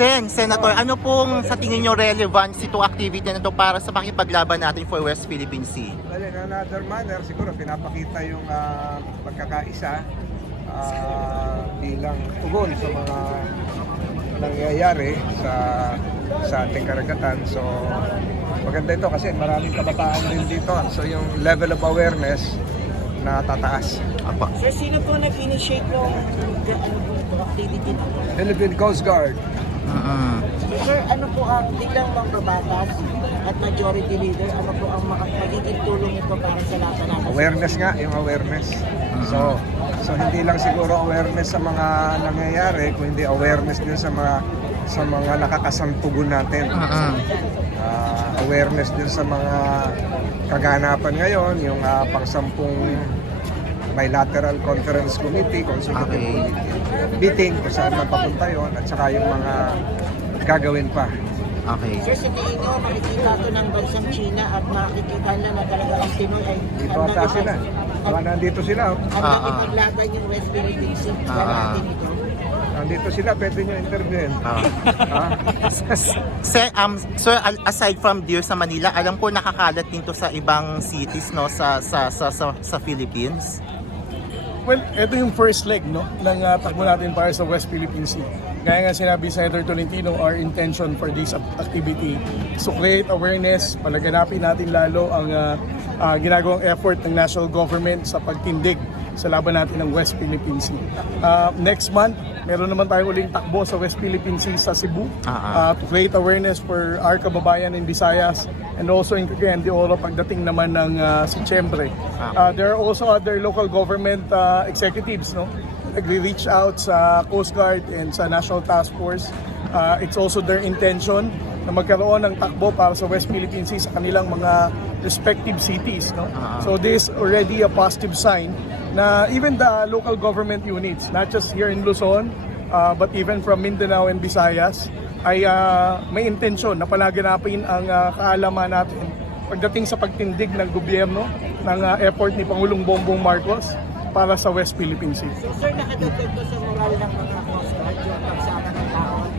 Senator, ano pong sa tingin nyo relevance itong activity na ito para sa pakipaglaban natin for West Philippine Sea? Well, in another manner, siguro pinapakita yung pagkakaisa bilang tugon sa mga nangyayari sa ating karagatan. So, maganda ito kasi maraming kabataan din dito. So, yung level of awareness na tataas. Apa. Sir, sino po nag-initiate yung activity na po? Philippine Coast Guard. Sir, ano po ang biglang mambabatas at majority leader, ano po ang magiging tulong ito para sa lahat natin? Awareness nga, yung awareness. So hindi lang siguro awareness sa mga nangyayari, kundi awareness din sa mga nakakasantugon natin. Awareness din sa mga kaganapan ngayon, yung pang-10 bilateral conference committee, consultative committee meeting kung saan mapapunta yun, at saka yung mga gagawin pa. Okay. Sir, sa tingin nyo, makikita ito ng bansang China at makikita na talaga ang Pinoy ay Dito ata sila. Nandito sila. ang nakipaglaban yung West Philippine Sea. Natin ito. Nandito sila, pwede nyo interviewin. Sir, aside from Deer sa Manila, alam ko nakakalat din to sa ibang cities, no, sa Philippines. Well, ito yung first leg, no, ng takbo natin para sa West Philippine Sea. Gaya nga sinabi Senator Tolentino, our intention for this activity is to create awareness, palaganapin natin lalo ang ginagawang effort ng national government sa pagtindig sa laban natin ng West Philippine Sea. Next month, meron naman tayo uling takbo sa West Philippine Sea sa Cebu to create awareness for our kababayan in Visayas and also in Cagayan de Oro pagdating naman ng Setyembre. There are also other local government executives, no? Nagre-reach out sa Coast Guard and sa National Task Force. It's also their intention na magkaroon ng takbo para sa West Philippine Sea sa kanilang mga respective cities, no? So this is already a positive sign na even the local government units, not just here in Luzon, but even from Mindanao and Visayas, ay may intensyon na palaganapin ang kaalaman natin pagdating sa pagtindig ng gobyerno ng effort ni Pangulong Bongbong Marcos para sa West Philippine Sea. So, sir, nakadagdag to sa moral ng mga Coast Guard yung pagsama ng tao at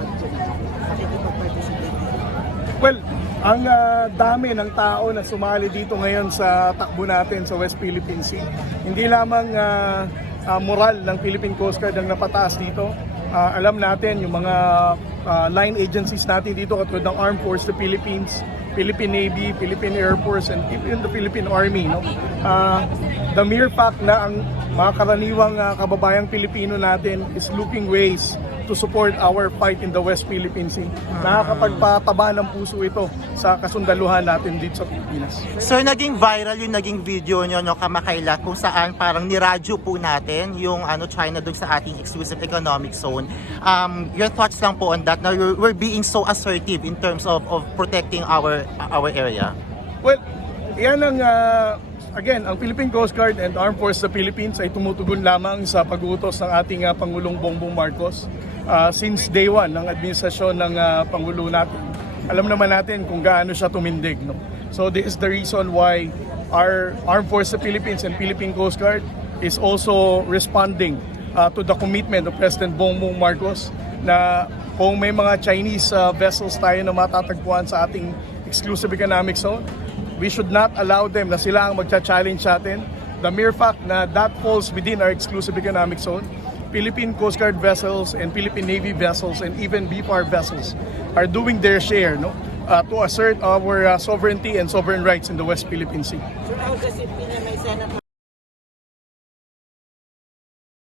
pakikipag-participate. Well, ang dami ng tao na sumali dito ngayon sa takbo natin sa West Philippine Sea. Hindi lamang moral ng Philippine Coast Guard ang napataas dito. Alam natin yung mga line agencies natin dito katulad ng Armed Force of the Philippines, Philippine Navy, Philippine Air Force, and even the Philippine Army, no? The mere fact na ang mga karaniwang kababayang Pilipino natin is looking ways to support our fight in the West Philippine Sea. Nakakapagpataba ng puso ito sa kasundaluhan natin dito sa Pilipinas. Sir, naging viral yung naging video nyo, no, kamakailan, kung saan parang niradyo po natin yung China dun sa ating exclusive economic zone. Your thoughts lang po on that, na we're being so assertive in terms of protecting our area? Well, yan ang again, ang Philippine Coast Guard and Armed Forces of the Philippines ay tumutugon lamang sa pag-uutos ng ating Pangulong Bongbong Marcos. Since day one ng administrasyon ng Pangulo natin, alam naman natin kung gaano siya tumindig. No? So this is the reason why our Armed Forces of the Philippines and Philippine Coast Guard is also responding to the commitment of President Bongbong Marcos na kung may mga Chinese vessels tayo na matatagpuan sa ating exclusive economic zone, we should not allow them na sila ang magcha-challenge sa atin. The mere fact na that falls within our exclusive economic zone, Philippine Coast Guard vessels and Philippine Navy vessels and even BFAR vessels are doing their share, no, to assert our sovereignty and sovereign rights in the West Philippine Sea. Sir, how does it mean na may Senate